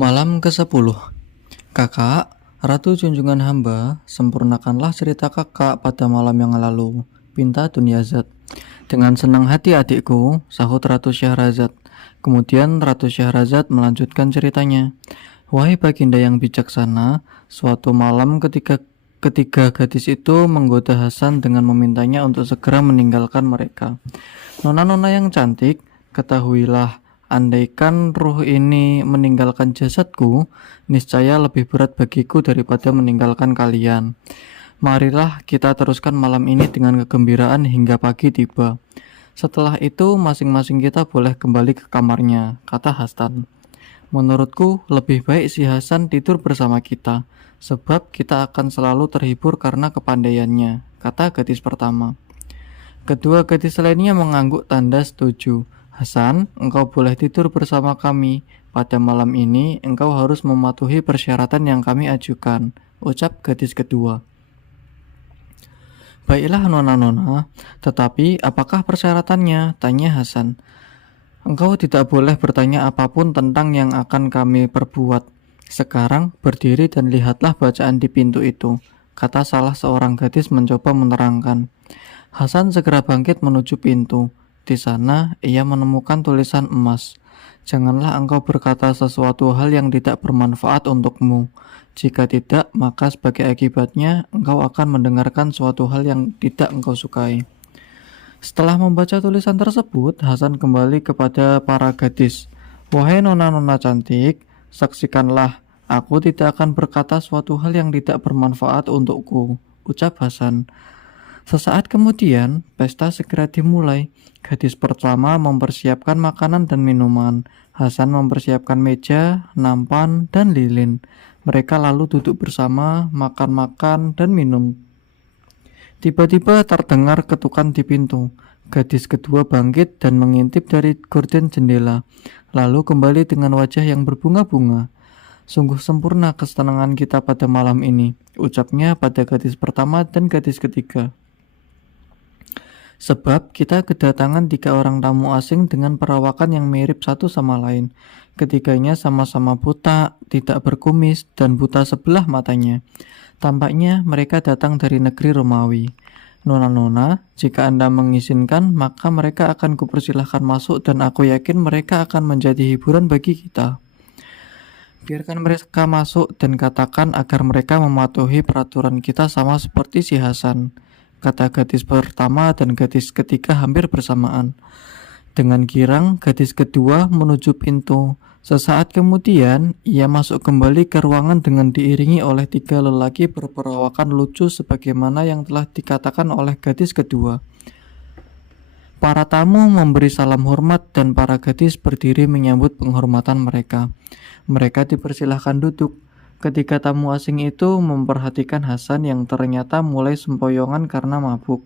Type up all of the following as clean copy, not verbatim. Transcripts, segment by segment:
Malam ke-10. Kakak, Ratu junjungan hamba, sempurnakanlah cerita kakak pada malam yang lalu, pinta Dunyazad. Dengan senang hati adikku, sahut Ratu Syahrazad. Kemudian Ratu Syahrazad melanjutkan ceritanya. Wahai baginda yang bijaksana, suatu malam ketiga gadis itu menggoda Hasan dengan memintanya untuk segera meninggalkan mereka. Nona-nona yang cantik, ketahuilah, andaikan ruh ini meninggalkan jasadku, niscaya lebih berat bagiku daripada meninggalkan kalian. Marilah kita teruskan malam ini dengan kegembiraan hingga pagi tiba. Setelah itu masing-masing kita boleh kembali ke kamarnya, kata Hasan. Menurutku lebih baik si Hasan tidur bersama kita, sebab kita akan selalu terhibur karena kepandaiannya, kata gadis pertama. Kedua gadis lainnya mengangguk tanda setuju. Hasan, engkau boleh tidur bersama kami. Pada malam ini, engkau harus mematuhi persyaratan yang kami ajukan, ucap gadis kedua. Baiklah nona-nona, tetapi apakah persyaratannya? Tanya Hasan. Engkau tidak boleh bertanya apapun tentang yang akan kami perbuat. Sekarang berdiri dan lihatlah bacaan di pintu itu, kata salah seorang gadis mencoba menerangkan. Hasan segera bangkit menuju pintu. Di sana ia menemukan tulisan emas. Janganlah engkau berkata sesuatu hal yang tidak bermanfaat untukmu. Jika tidak, maka sebagai akibatnya engkau akan mendengarkan suatu hal yang tidak engkau sukai. Setelah membaca tulisan tersebut, Hasan kembali kepada para gadis. Wahai nona-nona cantik, saksikanlah, aku tidak akan berkata suatu hal yang tidak bermanfaat untukku, ucap Hasan. Sesaat kemudian, pesta segera dimulai. Gadis pertama mempersiapkan makanan dan minuman. Hasan mempersiapkan meja, nampan, dan lilin. Mereka lalu duduk bersama, makan-makan, dan minum. Tiba-tiba terdengar ketukan di pintu. Gadis kedua bangkit dan mengintip dari gorden jendela, lalu kembali dengan wajah yang berbunga-bunga. Sungguh sempurna kesenangan kita pada malam ini, ucapnya pada gadis pertama dan gadis ketiga. Sebab kita kedatangan 3 orang tamu asing dengan perawakan yang mirip satu sama lain. Ketiganya sama-sama buta, tidak berkumis, dan buta sebelah matanya. Tampaknya mereka datang dari negeri Romawi. Nona-nona, jika Anda mengizinkan, maka mereka akan kupersilahkan masuk dan aku yakin mereka akan menjadi hiburan bagi kita. Biarkan mereka masuk dan katakan agar mereka mematuhi peraturan kita sama seperti si Hasan, kata gadis pertama dan gadis ketiga hampir bersamaan. Dengan girang, gadis kedua menuju pintu. Sesaat kemudian, ia masuk kembali ke ruangan dengan diiringi oleh 3 lelaki berperawakan lucu sebagaimana yang telah dikatakan oleh gadis kedua. Para tamu memberi salam hormat dan para gadis berdiri menyambut penghormatan mereka. Mereka dipersilahkan duduk. Ketiga tamu asing itu memperhatikan Hasan yang ternyata mulai sempoyongan karena mabuk.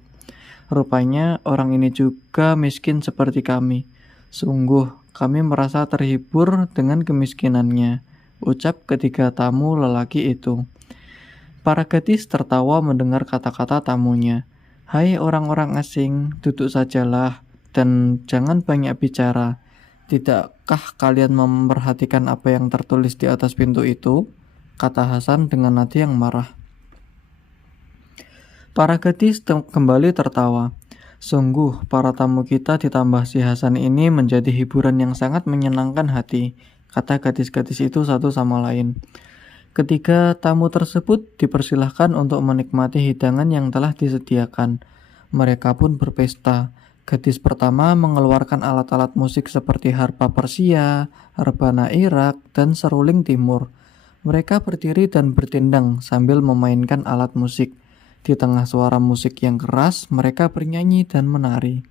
Rupanya orang ini juga miskin seperti kami. Sungguh, kami merasa terhibur dengan kemiskinannya, ucap ketiga tamu lelaki itu. Para gadis tertawa mendengar kata-kata tamunya. Hai orang-orang asing, duduk sajalah dan jangan banyak bicara. Tidakkah kalian memperhatikan apa yang tertulis di atas pintu itu? Kata Hasan dengan nada yang marah. Para gadis kembali tertawa. Sungguh, para tamu kita ditambah si Hasan ini menjadi hiburan yang sangat menyenangkan hati, kata gadis-gadis itu satu sama lain. Ketiga tamu tersebut dipersilahkan untuk menikmati hidangan yang telah disediakan. Mereka pun berpesta. Gadis pertama mengeluarkan alat-alat musik seperti harpa Persia, rebana Irak, dan seruling Timur. Mereka berdiri dan bertindang sambil memainkan alat musik. Di tengah suara musik yang keras, mereka bernyanyi dan menari.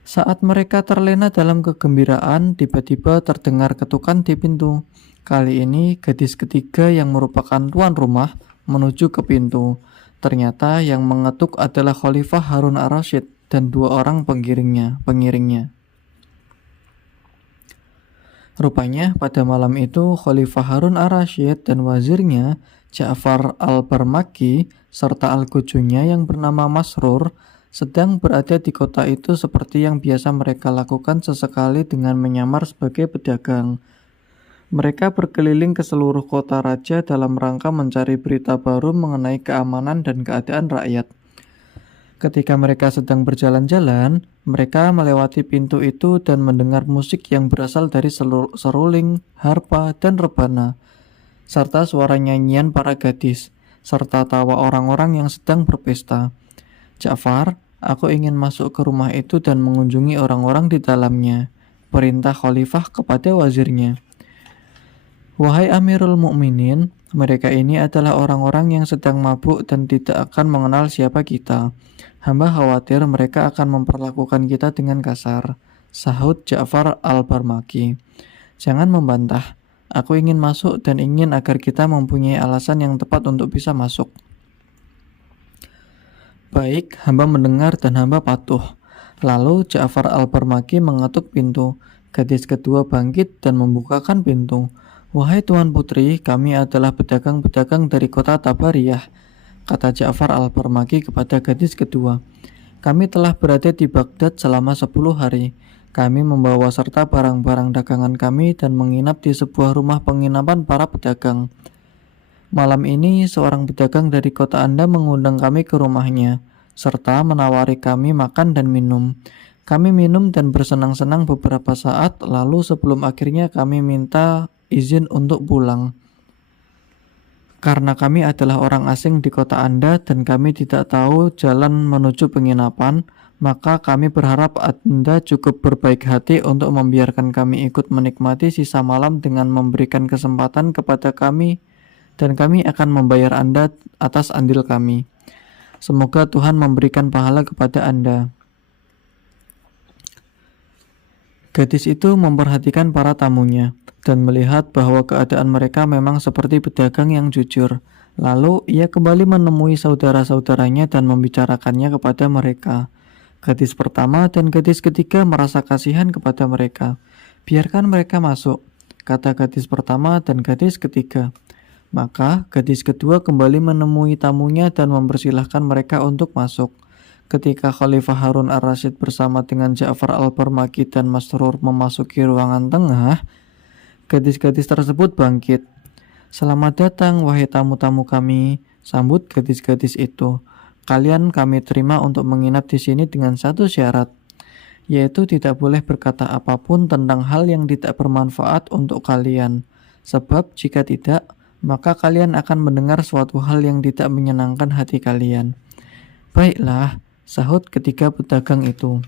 Saat mereka terlena dalam kegembiraan, tiba-tiba terdengar ketukan di pintu. Kali ini, gadis ketiga yang merupakan tuan rumah menuju ke pintu. Ternyata yang mengetuk adalah Khalifah Harun ar-Rasyid dan 2 orang pengiringnya. Rupanya pada malam itu Khalifah Harun ar-Rasyid dan wazirnya Ja'far al-Barmaki serta al-Kujunya yang bernama Masrur sedang berada di kota itu seperti yang biasa mereka lakukan sesekali dengan menyamar sebagai pedagang. Mereka berkeliling ke seluruh kota raja dalam rangka mencari berita baru mengenai keamanan dan keadaan rakyat. Ketika mereka sedang berjalan-jalan, mereka melewati pintu itu dan mendengar musik yang berasal dari seruling, harpa, dan rebana, serta suara nyanyian para gadis, serta tawa orang-orang yang sedang berpesta. Ja'far, aku ingin masuk ke rumah itu dan mengunjungi orang-orang di dalamnya, perintah khalifah kepada wazirnya. Wahai Amirul Mukminin, mereka ini adalah orang-orang yang sedang mabuk dan tidak akan mengenal siapa kita. Hamba khawatir mereka akan memperlakukan kita dengan kasar, sahut Ja'far al-Barmaki. Jangan membantah, aku ingin masuk dan ingin agar kita mempunyai alasan yang tepat untuk bisa masuk. Baik, hamba mendengar dan hamba patuh. Lalu Ja'far al-Barmaki mengetuk pintu. Gadis kedua bangkit dan membukakan pintu. Wahai Tuan Putri, kami adalah pedagang-pedagang dari kota Tabariyah, kata Ja'far al-Barmaki kepada gadis kedua. Kami telah berada di Baghdad selama 10 hari. Kami membawa serta barang-barang dagangan kami dan menginap di sebuah rumah penginapan para pedagang. Malam ini seorang pedagang dari kota Anda mengundang kami ke rumahnya, serta menawari kami makan dan minum. Kami minum dan bersenang-senang beberapa saat, lalu sebelum akhirnya kami minta izin untuk pulang. Karena kami adalah orang asing di kota Anda dan kami tidak tahu jalan menuju penginapan, maka kami berharap Anda cukup berbaik hati untuk membiarkan kami ikut menikmati sisa malam dengan memberikan kesempatan kepada kami, dan kami akan membayar Anda atas andil kami. Semoga Tuhan memberikan pahala kepada Anda. Gadis itu memperhatikan para tamunya dan melihat bahwa keadaan mereka memang seperti pedagang yang jujur. Lalu ia kembali menemui saudara-saudaranya dan membicarakannya kepada mereka. Gadis pertama dan gadis ketiga merasa kasihan kepada mereka. Biarkan mereka masuk, kata gadis pertama dan gadis ketiga. Maka gadis kedua kembali menemui tamunya dan mempersilahkan mereka untuk masuk. Ketika Khalifah Harun ar-Rasyid bersama dengan Ja'far al-Barmaki dan Masrur memasuki ruangan tengah, gadis-gadis tersebut bangkit. Selamat datang wahai tamu-tamu kami, sambut gadis-gadis itu. Kalian kami terima untuk menginap di sini dengan satu syarat, yaitu tidak boleh berkata apapun tentang hal yang tidak bermanfaat untuk kalian. Sebab jika tidak, maka kalian akan mendengar suatu hal yang tidak menyenangkan hati kalian. Baiklah, sahut ketiga pedagang itu.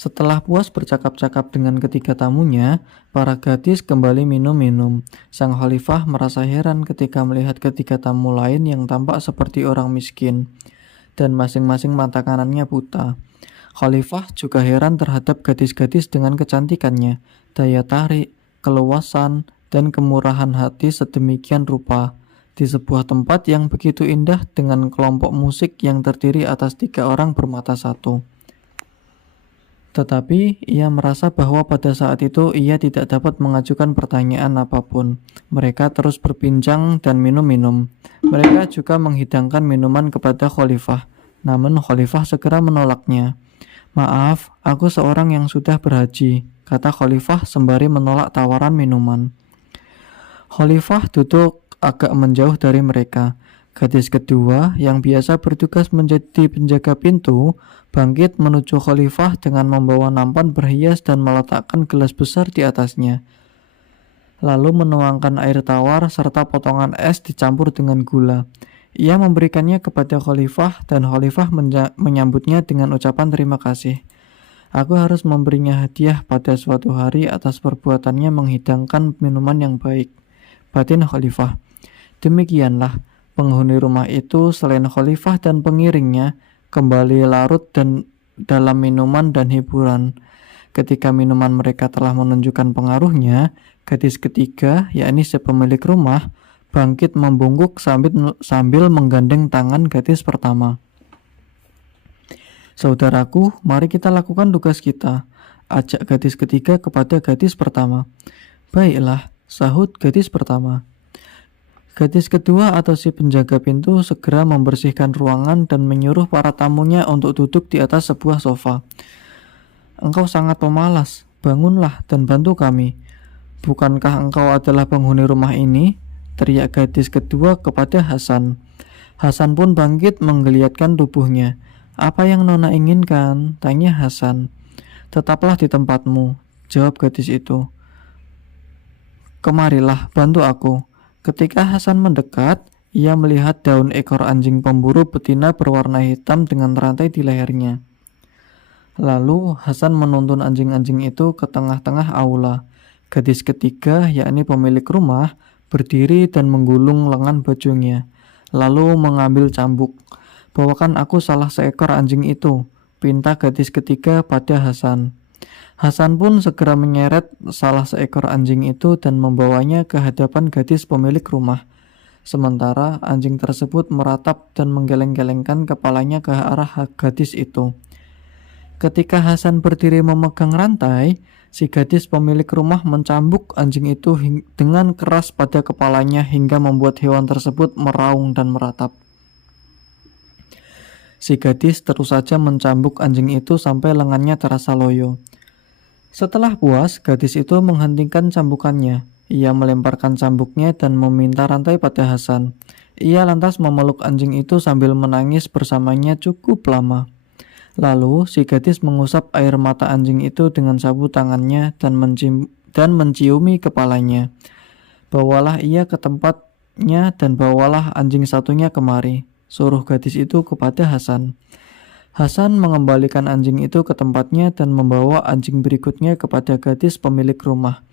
Setelah puas bercakap-cakap dengan ketiga tamunya, para gadis kembali minum-minum. Sang khalifah merasa heran ketika melihat ketiga tamu lain yang tampak seperti orang miskin, dan masing-masing mata kanannya buta. Khalifah juga heran terhadap gadis-gadis dengan kecantikannya, daya tarik, keluasan, dan kemurahan hati sedemikian rupa. Di sebuah tempat yang begitu indah dengan kelompok musik yang terdiri atas 3 orang bermata satu. Tetapi ia merasa bahwa pada saat itu ia tidak dapat mengajukan pertanyaan apapun. Mereka terus berbincang dan minum-minum. Mereka juga menghidangkan minuman kepada khalifah. Namun khalifah segera menolaknya. Maaf, aku seorang yang sudah berhaji, kata khalifah sembari menolak tawaran minuman. Khalifah duduk agak menjauh dari mereka. Gadis kedua yang biasa bertugas menjadi penjaga pintu bangkit menuju khalifah dengan membawa nampan berhias dan meletakkan gelas besar di atasnya. Lalu menuangkan air tawar serta potongan es dicampur dengan gula. Ia memberikannya kepada khalifah dan khalifah menyambutnya dengan ucapan terima kasih. Aku harus memberinya hadiah pada suatu hari atas perbuatannya menghidangkan minuman yang baik, batin khalifah. Demikianlah, penghuni rumah itu selain khalifah dan pengiringnya kembali larut dan dalam minuman dan hiburan. Ketika minuman mereka telah menunjukkan pengaruhnya, gadis ketiga, yakni si pemilik rumah, bangkit membungkuk sambil menggandeng tangan gadis pertama. Saudaraku, mari kita lakukan tugas kita, ajak gadis ketiga kepada gadis pertama. Baiklah, sahut gadis pertama. Gadis kedua atau si penjaga pintu segera membersihkan ruangan dan menyuruh para tamunya untuk duduk di atas sebuah sofa. Engkau sangat pemalas, bangunlah dan bantu kami. Bukankah engkau adalah penghuni rumah ini? Teriak gadis kedua kepada Hasan. Hasan pun bangkit menggeliatkan tubuhnya. Apa yang Nona inginkan? Tanya Hasan. Tetaplah di tempatmu, jawab gadis itu. Kemarilah, bantu aku. Ketika Hasan mendekat, ia melihat daun ekor anjing pemburu betina berwarna hitam dengan rantai di lehernya. Lalu Hasan menuntun anjing-anjing itu ke tengah-tengah aula. Gadis ketiga, yakni pemilik rumah, berdiri dan menggulung lengan bajunya, lalu mengambil cambuk. Bawakan aku salah seekor anjing itu, pinta gadis ketiga pada Hasan. Hasan pun segera menyeret salah seekor anjing itu dan membawanya ke hadapan gadis pemilik rumah. Sementara anjing tersebut meratap dan menggeleng-gelengkan kepalanya ke arah gadis itu. Ketika Hasan berdiri memegang rantai, si gadis pemilik rumah mencambuk anjing itu dengan keras pada kepalanya hingga membuat hewan tersebut meraung dan meratap. Si gadis terus saja mencambuk anjing itu sampai lengannya terasa loyo. Setelah puas, gadis itu menghentikan cambukannya. Ia melemparkan cambuknya dan meminta rantai pada Hasan. Ia lantas memeluk anjing itu sambil menangis bersamanya cukup lama. Lalu si gadis mengusap air mata anjing itu dengan sapu tangannya dan menciumi kepalanya. Bawalah ia ke tempatnya dan bawalah anjing satunya kemari, suruh gadis itu kepada Hasan. Hasan mengembalikan anjing itu ke tempatnya dan membawa anjing berikutnya kepada gadis pemilik rumah.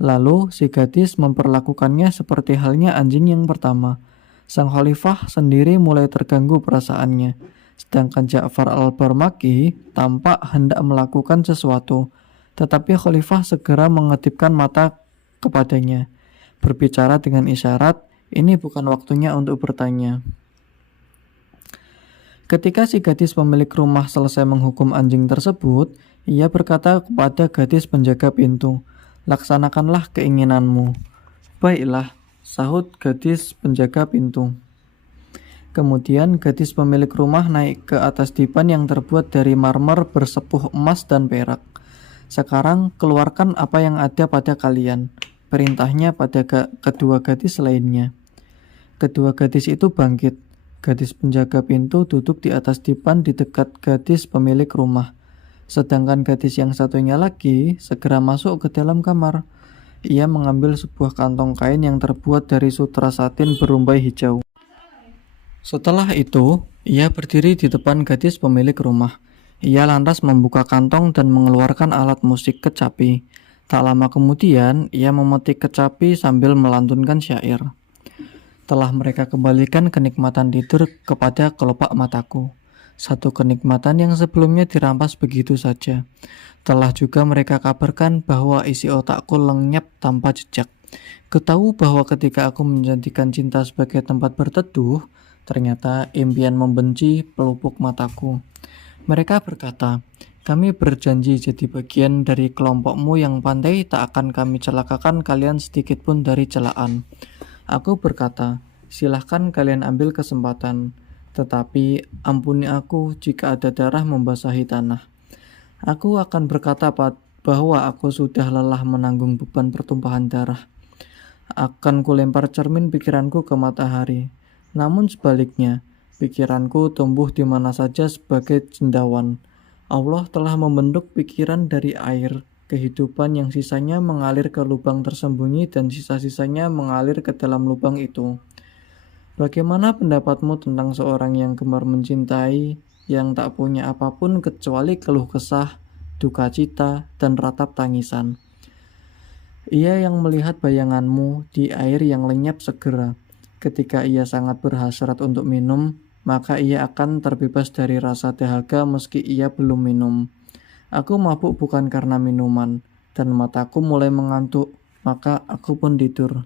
Lalu si gadis memperlakukannya seperti halnya anjing yang pertama. Sang khalifah sendiri mulai terganggu perasaannya. Sedangkan Ja'far al-Barmaki tampak hendak melakukan sesuatu, tetapi khalifah segera mengedipkan mata kepadanya, berbicara dengan isyarat, ini bukan waktunya untuk bertanya. Ketika si gadis pemilik rumah selesai menghukum anjing tersebut, ia berkata kepada gadis penjaga pintu, laksanakanlah keinginanmu. Baiklah, sahut gadis penjaga pintu. Kemudian gadis pemilik rumah naik ke atas dipan yang terbuat dari marmer bersepuh emas dan perak. Sekarang keluarkan apa yang ada pada kalian, perintahnya pada kedua gadis lainnya. Kedua gadis itu bangkit. Gadis penjaga pintu duduk di atas dipan di dekat gadis pemilik rumah. Sedangkan gadis yang satunya lagi segera masuk ke dalam kamar. Ia mengambil sebuah kantong kain yang terbuat dari sutra satin berumbai hijau. Setelah itu, ia berdiri di depan gadis pemilik rumah. Ia lantas membuka kantong dan mengeluarkan alat musik kecapi. Tak lama kemudian, ia memetik kecapi sambil melantunkan syair. Telah mereka kembalikan kenikmatan tidur kepada kelopak mataku. Satu kenikmatan yang sebelumnya dirampas begitu saja. Telah juga mereka kabarkan bahwa isi otakku lenyap tanpa jejak. Ketahu bahwa ketika aku menjadikan cinta sebagai tempat berteduh, ternyata impian membenci pelupuk mataku. Mereka berkata, kami berjanji jadi bagian dari kelompokmu yang pandai, tak akan kami celakakan kalian sedikit pun dari celaan. Aku berkata, silahkan kalian ambil kesempatan, tetapi ampuni aku jika ada darah membasahi tanah. Aku akan berkata bahwa aku sudah lelah menanggung beban pertumpahan darah. Akan kulempar cermin pikiranku ke matahari. Namun sebaliknya, pikiranku tumbuh di mana saja sebagai cendawan. Allah telah membentuk pikiran dari air, kehidupan yang sisanya mengalir ke lubang tersembunyi dan sisa-sisanya mengalir ke dalam lubang itu. Bagaimana pendapatmu tentang seorang yang gemar mencintai, yang tak punya apapun kecuali keluh kesah, duka cita, dan ratap tangisan? Ia yang melihat bayanganmu di air yang lenyap segera. Ketika ia sangat berhasrat untuk minum, maka ia akan terbebas dari rasa dahaga meski ia belum minum. Aku mabuk bukan karena minuman, dan mataku mulai mengantuk, maka aku pun tidur.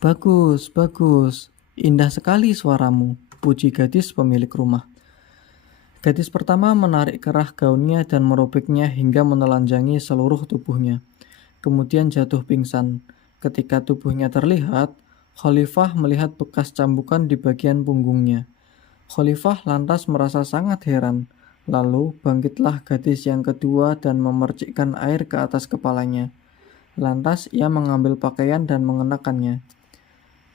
Bagus, bagus, indah sekali suaramu, puji gadis pemilik rumah. Gadis pertama menarik kerah gaunnya dan merobeknya hingga menelanjangi seluruh tubuhnya. Kemudian jatuh pingsan. Ketika tubuhnya terlihat, Khalifah melihat bekas cambukan di bagian punggungnya. Khalifah lantas merasa sangat heran. Lalu bangkitlah gadis yang kedua dan memercikkan air ke atas kepalanya. Lantas ia mengambil pakaian dan mengenakannya.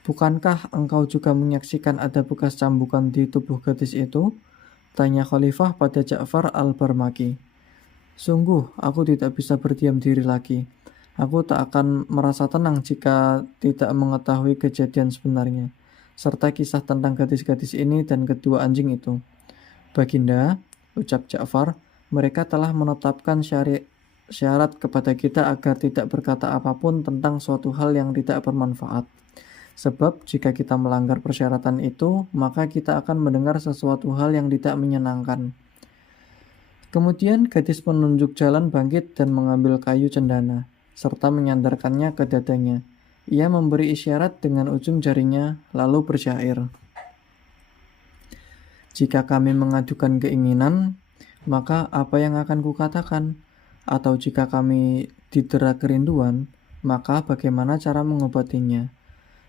Bukankah engkau juga menyaksikan ada bekas cambukan di tubuh gadis itu? Tanya Khalifah pada Ja'far al-Barmaki. Sungguh, aku tidak bisa berdiam diri lagi. Aku tak akan merasa tenang jika tidak mengetahui kejadian sebenarnya, serta kisah tentang gadis-gadis ini dan kedua anjing itu. Baginda, ucap Ja'far, mereka telah menetapkan syarat kepada kita agar tidak berkata apapun tentang suatu hal yang tidak bermanfaat. Sebab jika kita melanggar persyaratan itu, maka kita akan mendengar sesuatu hal yang tidak menyenangkan. Kemudian gadis penunjuk jalan bangkit dan mengambil kayu cendana, serta menyandarkannya ke dadanya. Ia memberi isyarat dengan ujung jarinya, lalu bersyair. Jika kami mengajukan keinginan, maka apa yang akan kukatakan? Atau jika kami didera kerinduan, maka bagaimana cara mengobatinya?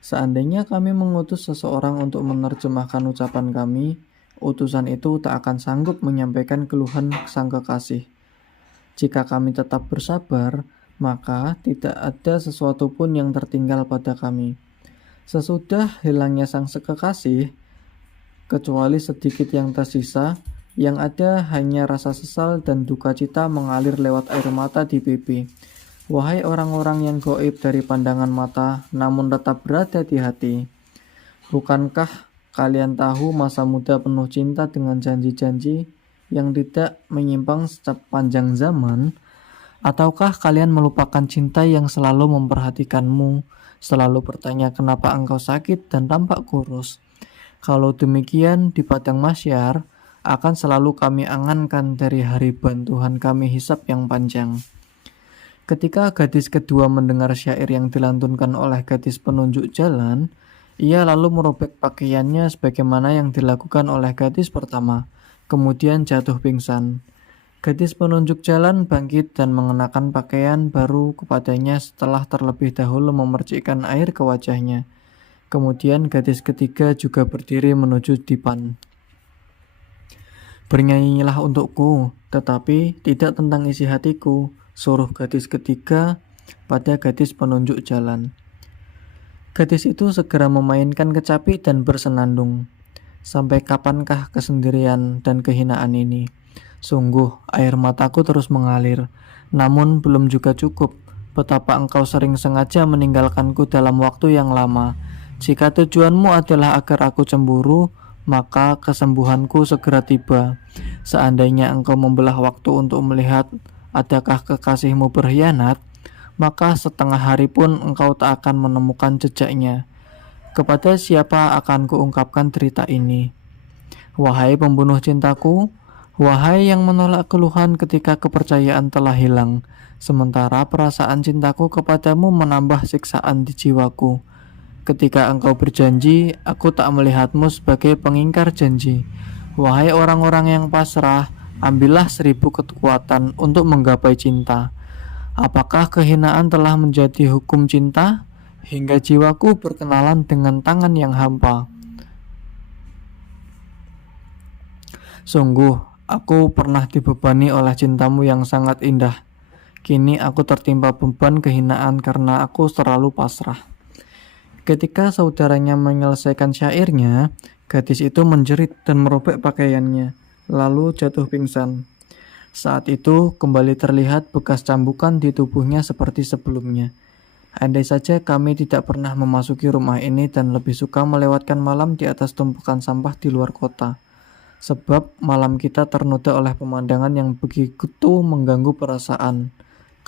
Seandainya kami mengutus seseorang untuk menerjemahkan ucapan kami, utusan itu tak akan sanggup menyampaikan keluhan sang kekasih. Jika kami tetap bersabar, maka tidak ada sesuatu pun yang tertinggal pada kami. Sesudah hilangnya sang kekasih, kecuali sedikit yang tersisa, yang ada hanya rasa sesal dan duka cita mengalir lewat air mata di pipi. Wahai orang-orang yang gaib dari pandangan mata, namun tetap berada di hati. Bukankah kalian tahu masa muda penuh cinta dengan janji-janji yang tidak menyimpang sepanjang zaman? Ataukah kalian melupakan cinta yang selalu memperhatikanmu, selalu bertanya kenapa engkau sakit dan tampak kurus? Kalau demikian, di padang mahsyar akan selalu kami angankan dari hari bantuhan kami hisab yang panjang. Ketika gadis kedua mendengar syair yang dilantunkan oleh gadis penunjuk jalan, ia lalu merobek pakaiannya sebagaimana yang dilakukan oleh gadis pertama, kemudian jatuh pingsan. Gadis penunjuk jalan bangkit dan mengenakan pakaian baru kepadanya setelah terlebih dahulu memercikkan air ke wajahnya. Kemudian gadis ketiga juga berdiri menuju dipan. Bernyanyilah untukku, tetapi tidak tentang isi hatiku, suruh gadis ketiga pada gadis penunjuk jalan. Gadis itu segera memainkan kecapi dan bersenandung. Sampai kapankah kesendirian dan kehinaan ini? Sungguh, air mataku terus mengalir. Namun belum juga cukup. Betapa engkau sering sengaja meninggalkanku dalam waktu yang lama. Jika tujuanmu adalah agar aku cemburu, maka kesembuhanku segera tiba. Seandainya engkau membelah waktu untuk melihat adakah kekasihmu berkhianat, maka setengah hari pun engkau tak akan menemukan jejaknya. Kepada siapa akan kuungkapkan cerita ini? Wahai pembunuh cintaku, wahai yang menolak keluhan ketika kepercayaan telah hilang, sementara perasaan cintaku kepadamu menambah siksaan di jiwaku. Ketika engkau berjanji, aku tak melihatmu sebagai pengingkar janji. Wahai orang-orang yang pasrah, ambillah 1000 kekuatan untuk menggapai cinta. Apakah kehinaan telah menjadi hukum cinta? Hingga jiwaku berkenalan dengan tangan yang hampa. Sungguh, aku pernah dibebani oleh cintamu yang sangat indah. Kini aku tertimpa beban kehinaan karena aku terlalu pasrah. Ketika saudaranya menyelesaikan syairnya, gadis itu menjerit dan merobek pakaiannya, lalu jatuh pingsan. Saat itu kembali terlihat bekas cambukan di tubuhnya seperti sebelumnya. Andai saja kami tidak pernah memasuki rumah ini dan lebih suka melewatkan malam di atas tumpukan sampah di luar kota. Sebab malam kita ternoda oleh pemandangan yang begitu mengganggu perasaan,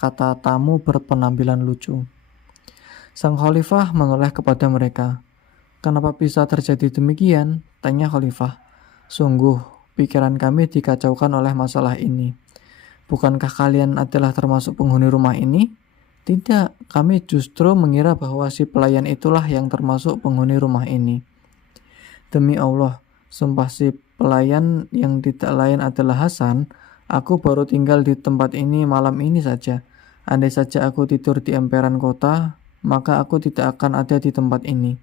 kata tamu berpenampilan lucu. Sang khalifah menoleh kepada mereka. Kenapa bisa terjadi demikian? Tanya khalifah. Sungguh, pikiran kami dikacaukan oleh masalah ini. Bukankah kalian adalah termasuk penghuni rumah ini? Tidak, kami justru mengira bahwa si pelayan itulah yang termasuk penghuni rumah ini. Demi Allah, sumpah si pelayan yang tidak lain adalah Hasan, aku baru tinggal di tempat ini malam ini saja. Andai saja aku tidur di emperan kota, maka aku tidak akan ada di tempat ini.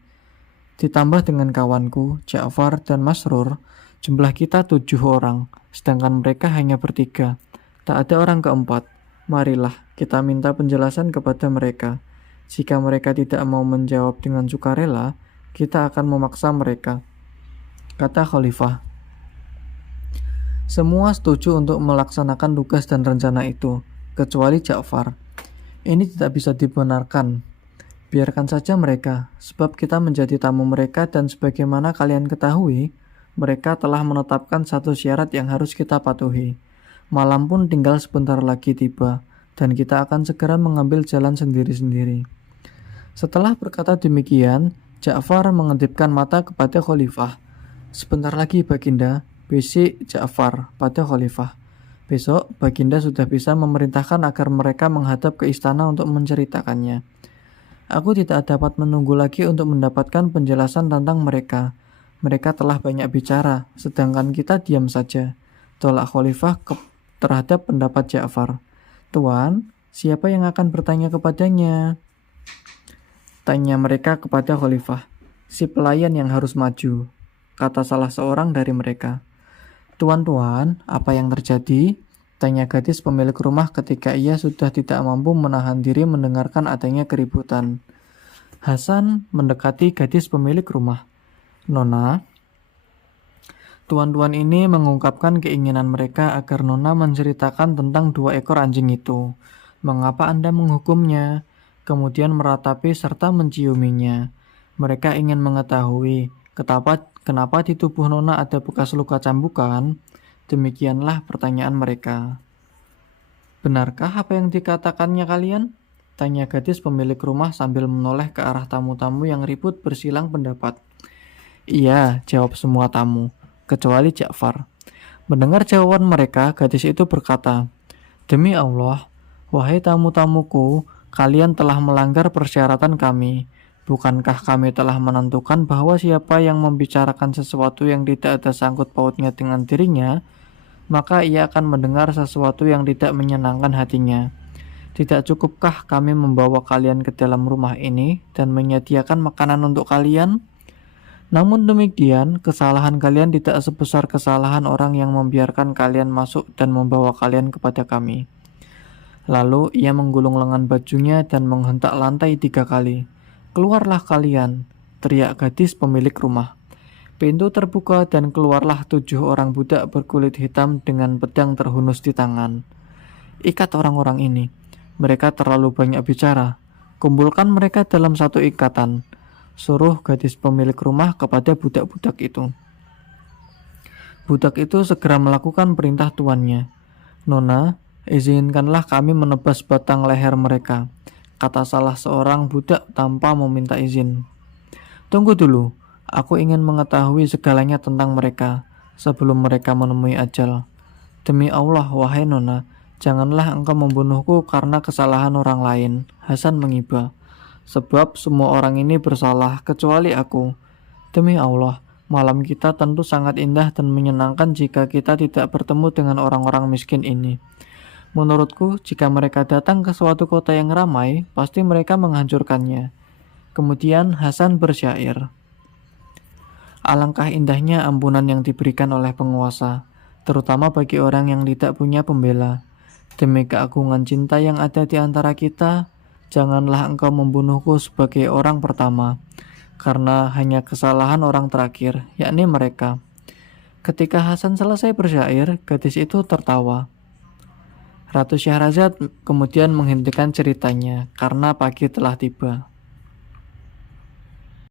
Ditambah dengan kawanku, Ja'far dan Masrur, jumlah kita 7 orang, sedangkan mereka hanya bertiga. Tak ada orang keempat. Marilah Kita minta penjelasan kepada mereka. Jika mereka tidak mau menjawab dengan sukarela, kita akan memaksa mereka, kata khalifah. Semua setuju untuk melaksanakan tugas dan rencana itu, kecuali Ja'far. Ini tidak bisa dibenarkan. Biarkan saja mereka, sebab kita menjadi tamu mereka dan sebagaimana kalian ketahui, mereka telah menetapkan satu syarat yang harus kita patuhi. Malam pun tinggal sebentar lagi tiba, dan kita akan segera mengambil jalan sendiri-sendiri. Setelah berkata demikian, Ja'far mengedipkan mata kepada khalifah. Sebentar lagi Baginda, bisik Ja'far pada khalifah. Besok, Baginda sudah bisa memerintahkan agar mereka menghadap ke istana untuk menceritakannya. Aku tidak dapat menunggu lagi untuk mendapatkan penjelasan tentang mereka. Mereka telah banyak bicara, sedangkan kita diam saja. Tolak khalifah terhadap pendapat Ja'far. Tuan, siapa yang akan bertanya kepadanya? Tanya mereka kepada khalifah. Si pelayan yang harus maju, kata salah seorang dari mereka. Tuan-tuan, apa yang terjadi? Tanya gadis pemilik rumah ketika ia sudah tidak mampu menahan diri mendengarkan adanya keributan. Hasan mendekati gadis pemilik rumah. Nona, tuan-tuan ini mengungkapkan keinginan mereka agar Nona menceritakan tentang 2 ekor anjing itu. Mengapa Anda menghukumnya? Kemudian meratapi serta menciuminya. Mereka ingin mengetahui kenapa di tubuh Nona ada bekas luka cambukan. Demikianlah pertanyaan mereka. Benarkah apa yang dikatakannya kalian? Tanya gadis pemilik rumah sambil menoleh ke arah tamu-tamu yang ribut bersilang pendapat. Iya, jawab semua tamu, kecuali Ja'far. Mendengar jawaban mereka, gadis itu berkata, Demi Allah, wahai tamu-tamuku, kalian telah melanggar persyaratan kami. Bukankah kami telah menentukan bahwa siapa yang membicarakan sesuatu yang tidak ada sangkut pautnya dengan dirinya, maka ia akan mendengar sesuatu yang tidak menyenangkan hatinya. Tidak cukupkah kami membawa kalian ke dalam rumah ini dan menyediakan makanan untuk kalian? Namun demikian, kesalahan kalian tidak sebesar kesalahan orang yang membiarkan kalian masuk dan membawa kalian kepada kami. Lalu ia menggulung lengan bajunya dan menghentak lantai 3 kali. Keluarlah kalian, teriak gadis pemilik rumah. Pintu terbuka dan keluarlah 7 orang budak berkulit hitam dengan pedang terhunus di tangan. Ikat orang-orang ini. Mereka terlalu banyak bicara. Kumpulkan mereka dalam satu ikatan. Suruh gadis pemilik rumah kepada budak-budak itu. Budak itu segera melakukan perintah tuannya. Nona, izinkanlah kami menebas batang leher mereka, kata salah seorang budak tanpa meminta izin. Tunggu dulu, aku ingin mengetahui segalanya tentang mereka sebelum mereka menemui ajal. Demi Allah, wahai Nona, janganlah engkau membunuhku karena kesalahan orang lain. Hasan mengiba. Sebab semua orang ini bersalah kecuali aku. Demi Allah, malam kita tentu sangat indah dan menyenangkan jika kita tidak bertemu dengan orang-orang miskin ini. Menurutku, jika mereka datang ke suatu kota yang ramai, pasti mereka menghancurkannya. Kemudian Hasan bersyair. Alangkah indahnya ampunan yang diberikan oleh penguasa, terutama bagi orang yang tidak punya pembela. Demi keagungan cinta yang ada di antara kita, janganlah engkau membunuhku sebagai orang pertama, karena hanya kesalahan orang terakhir, yakni mereka. Ketika Hasan selesai bersyair, gadis itu tertawa. Ratu Syahrazad kemudian menghentikan ceritanya karena pagi telah tiba.